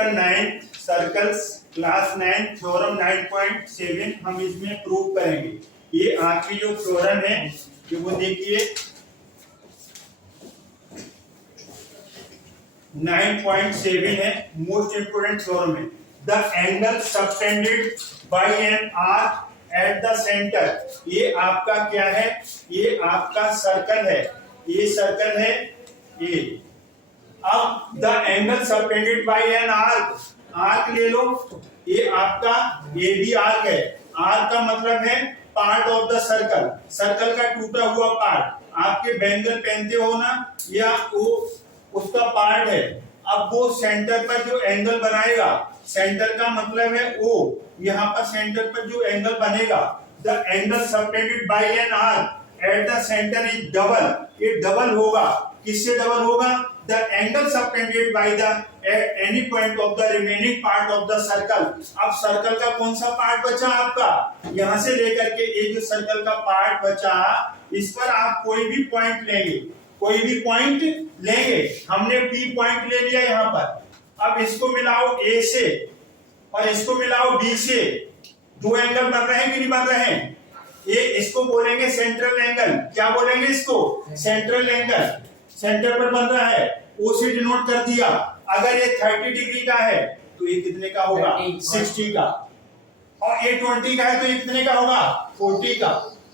Chapter 9 circles class 9 theorem 9.7 हम इसमें prove करेंगे। ये आखिरी जो थ्योरम है कि वो देखिए 9.7 है, मोस्ट इंपोर्टेंट थ्योरम है। The angle subtended bye an arc at the centre. ये आपका क्या है? ये आपका सर्कल है, ये सर्कल है ये। अब the angle subtended bye an arc, arc ले लो, ये आपका ए बी आर्क है। आर्क का मतलब है part of the circle, circle का टूटा हुआ पार्ट। आपके बैंगल पहनते हो ना, या वो उसका पार्ट है। अब वो सेंटर पर जो एंगल बनाएगा, सेंटर का मतलब है ओ, यहाँ पर सेंटर पर जो एंगल बनेगा, the angle subtended bye an arc at the centre is double. ये डबल होगा, किससे डबल होगा? The angle subtended by the any point of the remaining part of the circle. अब सर्कल का कौन सा पार्ट बचा आपका? यहां से लेकर के ये जो सर्कल का पार्ट बचा, इस पर आप कोई भी पॉइंट लेंगे, कोई भी पॉइंट लेंगे। हमने पी पॉइंट ले लिया यहां पर। अब इसको मिलाओ ए से और इसको मिलाओ बी से, दो एंगल बन रहे हैं कि नहीं बन रहे हैं? ये इसको बोलेंगे सेंट्रल एंगल। क्या बोलेंगे इसको? Central angle. सेंटर पर बन रहा है, ओ से डिनोट कर दिया। अगर ये 30 डिग्री का है तो ये कितने का होगा? 60 का। और ये 20 का है तो ये कितने का होगा? 40 का।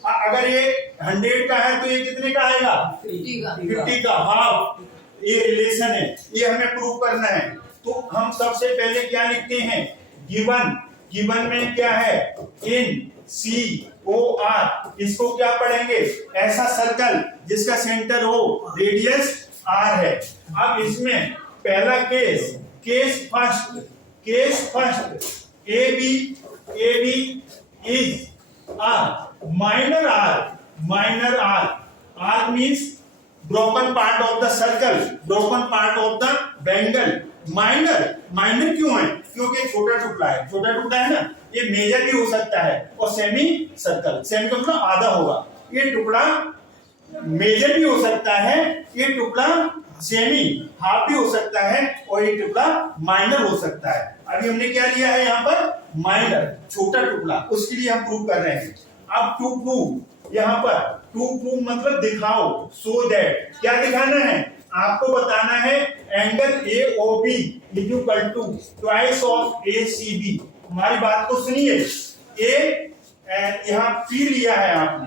अगर ये 100 का है तो ये कितने का आएगा? 50 का। हाफ। ये रिलेशन है, ये हमें प्रूव करना है। तो हम सबसे पहले क्या लिखते हैं? गिवन। गिवन में क्या है? इन सी ओ आर। इसको क्या पढ़ेंगे? ऐसा सर्कल जिसका सेंटर हो, रेडियस आर है। अब इसमें पहला case, case first A B is minor arc. Arc means broken part of the circle, broken part of the bangle. Minor क्यों है? क्योंकि छोटा टुकड़ा है, छोटा टुकड़ा है ना। ये मेजर भी हो सकता है और सेमी सर्कल, सेमी का मतलब आधा होगा। ये टुकड़ा मेजर भी हो सकता है, ये टुकड़ा सेमी हाफ भी हो सकता है, और ये टुकड़ा माइनर हो सकता है। अभी हमने क्या लिया है यहाँ पर? माइनर, छोटा टुकड़ा। उसके लिए हम प्रूव कर रहे हैं। अब टू प्रूव, यहाँ पर टू प्रूव मतलब दिखाओ, सो दैट। क्या दिखाना है? आपको बताना है angle AOB is equal to twice of ACB। हमारी बात को सुनिए। ए यहाँ P लिया है आपने,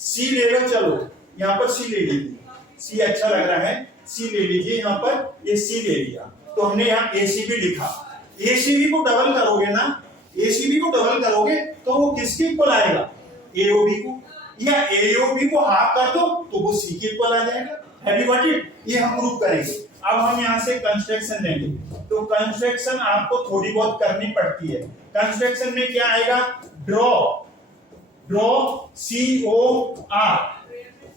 C ले लो। चलो यहाँ पर C ले लीजिए, C अच्छा लग रहा है, C ले लीजिए। यहाँ पर ये C ले लिया तो हमने यहाँ ACB लिखा। ACB को डबल करोगे ना, ACB को डबल करोगे तो वो किसके इक्वल आएगा? AOB को। या AOB को हाफ कर दो तो वो C के इक्वल आ जाएगा। Have you got it? ये हम प्रूव करेंगे। अब हम यहाँ से कंस्ट्रक्शन लेंगे। तो कंस्ट्रक्शन आपको थोड़ी बहुत करनी पड़ती है। कंस्ट्रक्शन में क्या आएगा? ड्रॉ COR,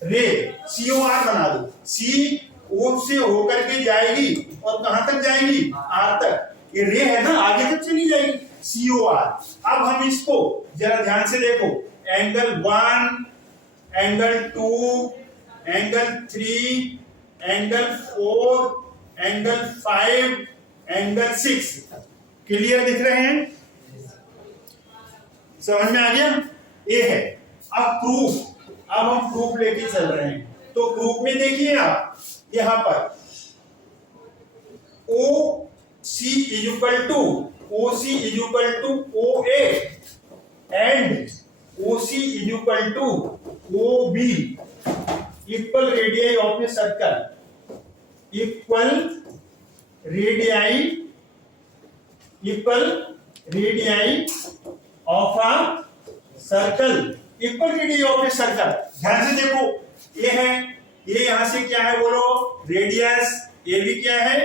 रे COR बना दो। CO से होकर के जाएगी और कहां तक जाएगी? R तक। ये रे है ना, आगे तक चली जाएगी, COR। अब हम इसको जरा ध्यान से देखो। Angle 1, angle 2, angle 3, angle 4, angle 5, angle 6 clear दिख रहे हैं? समझ में आ गया? ये है। अब प्रूफ, अब हम प्रूफ लेके चल रहे हैं। तो प्रूफ में देखिए आप यहां पर OC is equal to OA and OC is equal to OB equal radii of a circle, equal radii of a circle, equal radii of a circle. ध्यान से देखो, ये है, ये यहां से क्या है बोलो? रेडियस। AB क्या है?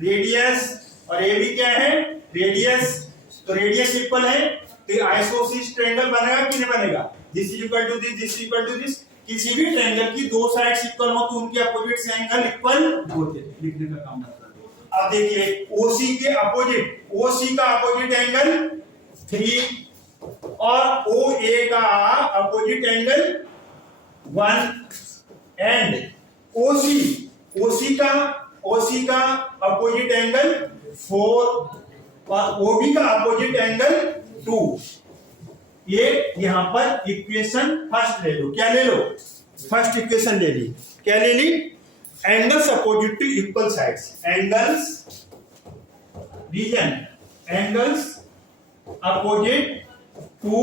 रेडियस। और AB क्या है? रेडियस। तो रेडियस इक्वल है तो आइसोसेलेस ट्रायंगल बनेगा कि नहीं बनेगा? This is equal to this, this is equal to this. किसी भी ट्रायंगल की दो साइड्स इक्वल हो तो उनके अपोजिट से एंगल इक्वल होते हैं। लिखने का काम मत करो। अब देखिए OC के अपोजिट, OC का अपोजिट एंगल 3 और OA का अपोजिट एंगल 1 एंड OC का अपोजिट एंगल 4 और OB का अपोजिट एंगल 2। ये यहां पर इक्वेशन फर्स्ट ले लो। क्या ले लो? फर्स्ट इक्वेशन ले ली। क्या ले ली? Angles opposite to equal sides. Angles reason angles opposite to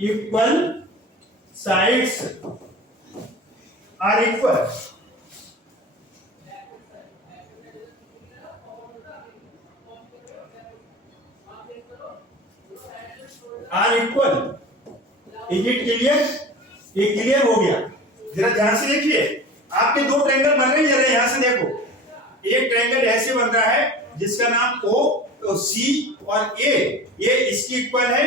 equal sides are equal. Are equal. Is it clear? ये क्लियर हो गया। जरा ध्यान से देखिए, आपके दो ट्रायंगल बन रहे हैं। जरा यहां से देखो, एक ट्रायंगल ऐसे बन रहा है जिसका नाम O तो C और A, ये इसकी इक्वल है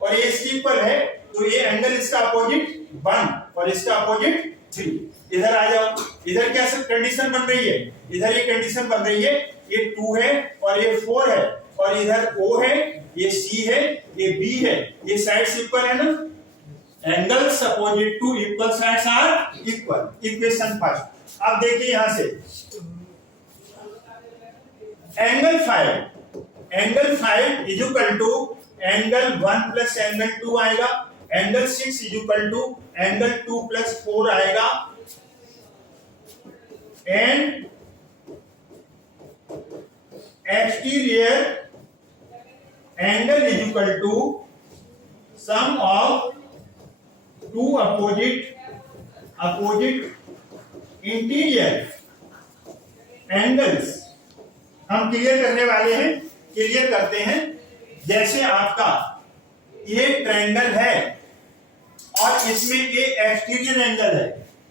और ये इसकी इक्वल है, तो ये एंगल इसका अपोजिट 1 और इसका अपोजिट 3। इधर आ जाओ। इधर क्या कंडीशन बन रही है? इधर ये कंडीशन बन रही है, ये 2 है और ये 4 है, और इधर O है, ये C है, ये B है, ये साइड्स इक्वल है ना। Angles opposite to equal sides are equal. Equation first. अब देखिए यहां से angle 5 is equal to angle 1 plus angle 2 आएगा। Angle 6 is equal to angle 2 plus 4 आएगा। And exterior angle is equal to sum of two opposite interior angles. हम clear करने वाले हैं, क्लियर करते हैं। जैसे आपका ये ट्रायंगल है और इसमें ये एक्सटीरियर एंगल है।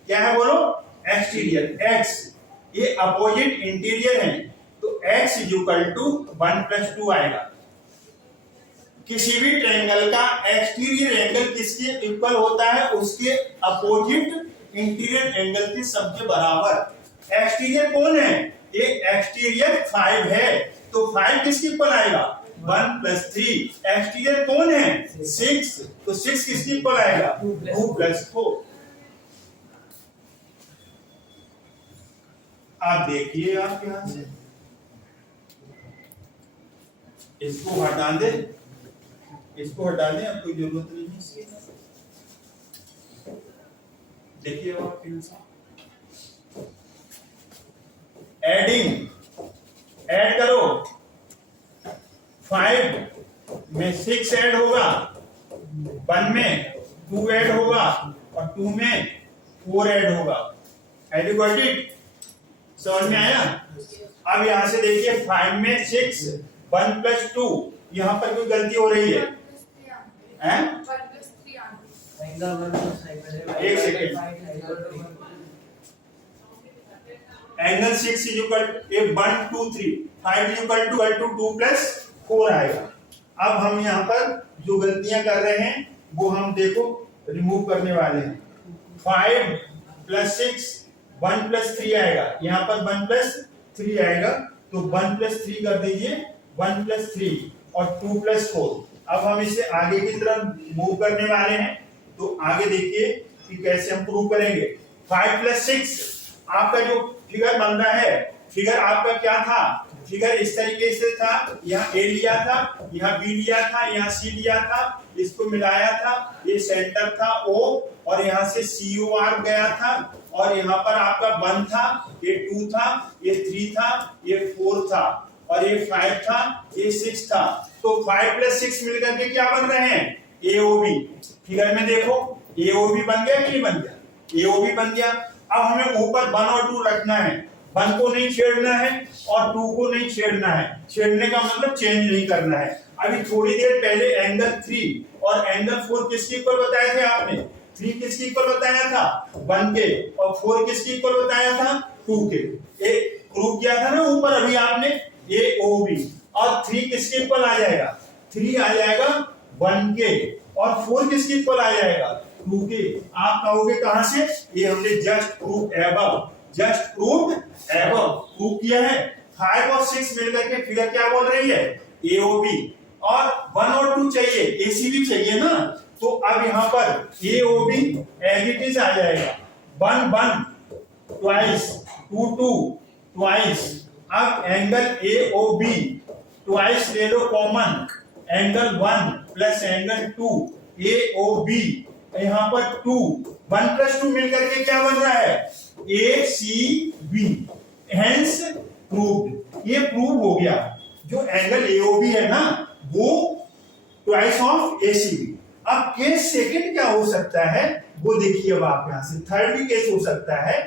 क्या है बोलो? Exterior x। ये अपोजिट इंटीरियर है, तो x is equal to 1 plus 2 आएगा। किसी भी ट्रायंगल का एक्सटीरियर एंगल किसके इक्वल होता है? उसके अपोजिट इंटीरियर एंगल के सम के बराबर। एक्सटीरियर कौन है? ये एक्सटीरियर 5 है, तो 5 किसके इक्वल आएगा? 1 प्लस 3। एक्सटीरियर कौन है? 6, तो 6 किसके इक्वल आएगा? 2 प्लस 4। आप देखिए, आप यहां से इसको हटा दे, इसको हटा दें, अब कोई जरूरत नहीं है इसकी। देखिए आप एडिंग ऐड करो। 5 में 6 ऐड होगा, 1 में 2 ऐड होगा और 2 में 4 ऐड होगा। Have you got it? समझ में आया? अब यहां से देखिए 5 में 6, 1 प्लस 2, यहां पर कोई गलती हो रही है? एक second. Angle 6 is equal to 1 2 3, 5 is equal to 2 plus 4 आएगा। अब हम यहाँ पर जो गलतियां कर रहे हैं वो हम देखो रिमूव करने वाले हैं। 5 प्लस 6 1 प्लस 3 आएगा, यहाँ पर 1 प्लस 3 आएगा, तो 1 प्लस 3 कर दीजिए, 1 प्लस 3 और 2 प्लस 4। अब हम इसे आगे की तरफ मूव करने वाले हैं, तो आगे देखिए कि कैसे हम प्रूव करेंगे। 5 प्लस 6 आपका जो फिगर बन रहा है, फिगर आपका क्या था? फिगर इस तरीके से था। यहाँ A लिया था, यहाँ B लिया था, यहाँ C लिया था, इसको मिलाया था, ये सेंटर था O, और यहाँ से COR गया था, और यहाँ पर आपका 1 था, ये 2 था, ये 3 था, ये 4 था, और ये 5 था, ये 6 था। तो 5 प्लस 6 मिलकर के क्या बन रहे हैं? AOB। फिगर में देखो AOB बन गया कि नहीं बन गया? AOB बन गया। अब हमें ऊपर 1 और 2 रखना है। 1 को नहीं छेड़ना है और 2 को नहीं छेड़ना है। छेड़ने का मतलब चेंज नहीं करना है। अभी थोड़ी देर पहले एंगल 3 और एंगल 4 किसके इक्वल बताए थे आपने? 3 किसके इक्वल बताया था? 1 के, और 4 किसके इक्वल बताया था? 2 के। एक प्रूव किया था ना ऊपर अभी आपने, AOB। और 3 किसके इक्वल आ जाएगा? 3 आ जाएगा 1 के, और 4 किसके इक्वल आ जाएगा? 2 के। आप कहोगे कहां से? ये हमने just prove above, just prove above prove किया है। 5 और 6 मिलकर के फिगर क्या बोल रही है? AOB। और 1 और 2 चाहिए, ACB चाहिए ना, तो अब यहाँ पर AOB एज इट इज आ जाएगा। 1 1 ट्वाइस, 2 2 ट्वाइस। अब एंगल AOB ट्वाइस ले लो common, angle 1 plus angle 2 AOB, यहाँ पर 2 1 प्लस 2 मिलकर के क्या बन रहा है ACB, हेंस प्रूव्ड। ये प्रूव हो गया। जो एंगल AOB है ना वो ट्वाइस ऑफ ACB। अब केस सेकंड क्या हो सकता है वो देखिए। अब आप यहां से थर्ड भी केस हो सकता है,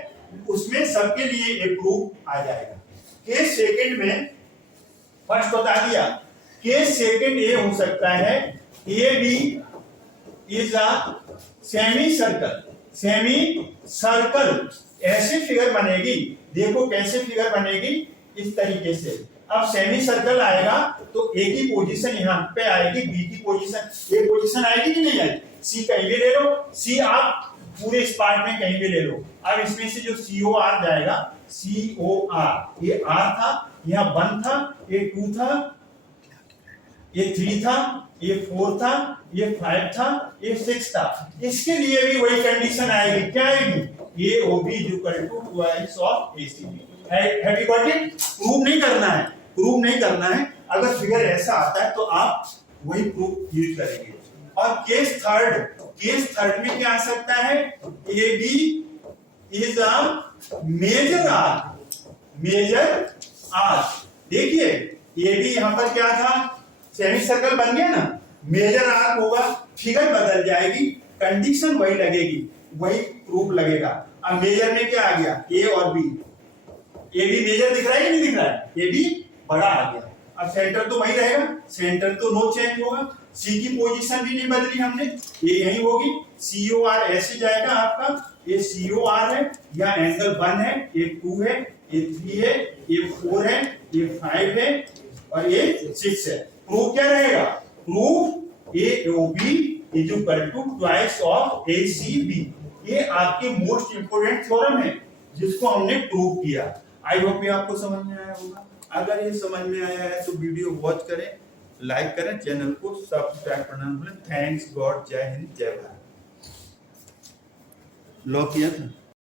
उसमें सबके लिए एक प्रूफ आ जाएगा। केस सेकंड में फर्स्ट बता दिया, केस सेकंड ये हो सकता है AB is a semi circle. Semi circle ऐसी फिगर बनेगी, देखो कैसे फिगर बनेगी, इस तरीके से। अब सेमी सर्कल आएगा तो ए की पोजीशन यहाँ पे आएगी, बी की पोजीशन, ए पोजीशन आएगी कि नहीं आएगी, सी कहीं भी ले लो, सी आप पूरे इस पार्ट में कहीं भी ले लो। अब इसमें से जो COR जाएगा, COR, ये R था, यहाँ 1 था, ये 2 था, ये 3 था, ये 4 था, ये 5 था, ये 6 था। इसके लिए भी वही कंडीशन आएगी, क्या आएगी, AOB equal to twice of ACB। Have you got it? Prove नहीं करना है, प्रूव नहीं करना है। अगर फिगर ऐसा आता है तो आप वही प्रूफ यूज करेंगे। और केस थर्ड में क्या आ सकता है, AB is a major arc. देखिए AB यहां पर क्या था, सेमी सर्कल बन गया ना, मेजर आर्क होगा, फिगर बदल जाएगी, कंडीशन वही लगेगी, वही प्रूफ लगेगा। अब मेजर में क्या आ गया, A और B। AB मेजर दिख रहा है कि नहीं दिख रहा है, AB बड़ा आ गया। अब सेंटर तो वही रहेगा, सेंटर तो नो चेंज होगा। सी की पोजीशन भी नहीं बदली हमने, ये यही होगी। COR ऐसे जाएगा आपका, ये COR है, या एंगल 1 है, ये 2 है, ये 3 है, ये 4 है, ये 5 है और ये 6 है। प्रूफ क्या रहेगा, proof AOB is equal to twice of ACB। ये आपके मोस्ट इंपोर्टेंट थ्योरम है जिसको हमने प्रूव किया। आई होप ये आपको समझ में आया होगा। अगर ये समझ में आया है तो वीडियो वॉच करें, लाइक करें, चैनल को सब्सक्राइब करना न भूलें। थैंक्स गॉड, जय हिंद, जय भारत। लॉक किया था।